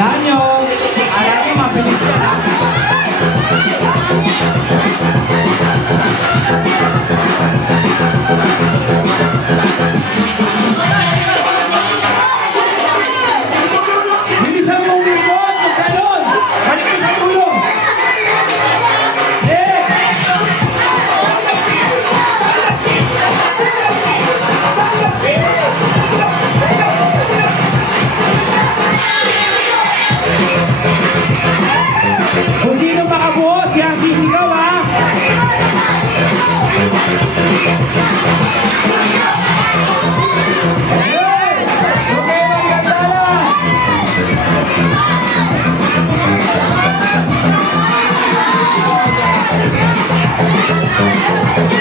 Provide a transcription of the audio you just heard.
Tandaan nyo, alam nyo, mabilis yan ha. Bilisan mo umikot, magkanon. Balik mo sa tulong. Kung sino makabuo, siyang sisigaw ha. Okay,